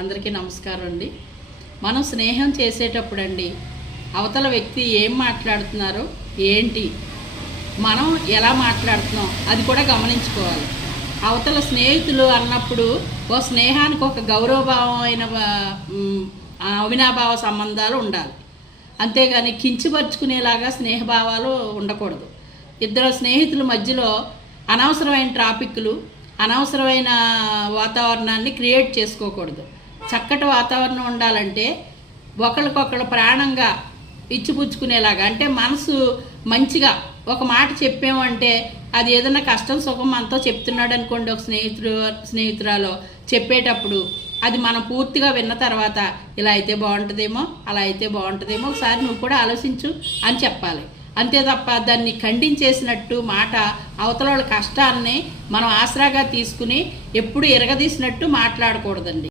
అందరికీ నమస్కారం అండి. మనం స్నేహం చేసేటప్పుడు అండి అవతల వ్యక్తి ఏం మాట్లాడుతున్నారో ఏంటి, మనం ఎలా మాట్లాడుతున్నాం అది కూడా గమనించుకోవాలి. అవతల స్నేహితులు అన్నప్పుడు ఓ స్నేహానికి ఒక గౌరవభావమైన అవినాభావ సంబంధాలు ఉండాలి. అంతేగాని కించపరుచుకునేలాగా స్నేహభావాలు ఉండకూడదు. ఇద్దరు స్నేహితుల మధ్యలో అనవసరమైన ట్రాఫిక్లు, అనవసరమైన వాతావరణాన్ని క్రియేట్ చేసుకోకూడదు. చక్కటి వాతావరణం ఉండాలంటే ఒకరికొకరు ప్రాణంగా ఇచ్చిపుచ్చుకునేలాగా, అంటే మనసు మంచిగా ఒక మాట చెప్పామంటే అది ఏదైనా కష్టం సుఖం మనతో చెప్తున్నాడు అనుకోండి, ఒక స్నేహితురాలో చెప్పేటప్పుడు అది మనం పూర్తిగా విన్న తర్వాత ఇలా అయితే బాగుంటుందేమో, అలా అయితే బాగుంటుందేమో, ఒకసారి నువ్వు కూడా ఆలోచించు అని చెప్పాలి. అంతే తప్ప దాన్ని ఖండించేసినట్టు మాట అవతల వాళ్ళ కష్టాన్ని మనం ఆసరాగా తీసుకుని ఎప్పుడు ఎరగదీసినట్టు మాట్లాడకూడదండి.